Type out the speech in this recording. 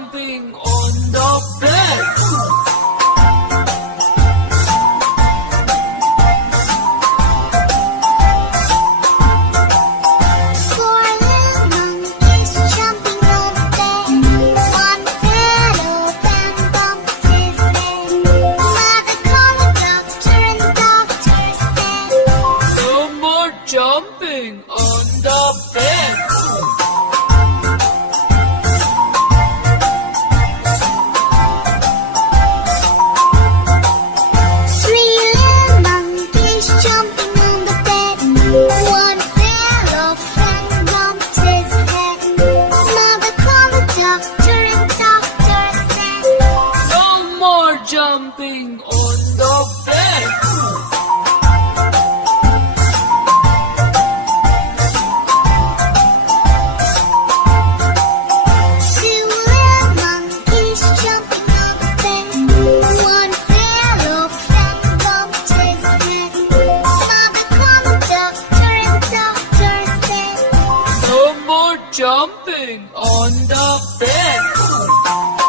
jumping on the bed. Four little monkeys jumping on the bed. One fell off and bumped his head. Mother called the doctor and the doctor said, No more jumping on the bed. three little monkeys jumping on the bed. One fell off and bumped his head. Mother called the doctor and the doctor said, No more jumping on the bed. two little monkeys jumping on the bed. One fell off and bumped his head. Mother called the doctor and the doctor said, No more jumping on the bed.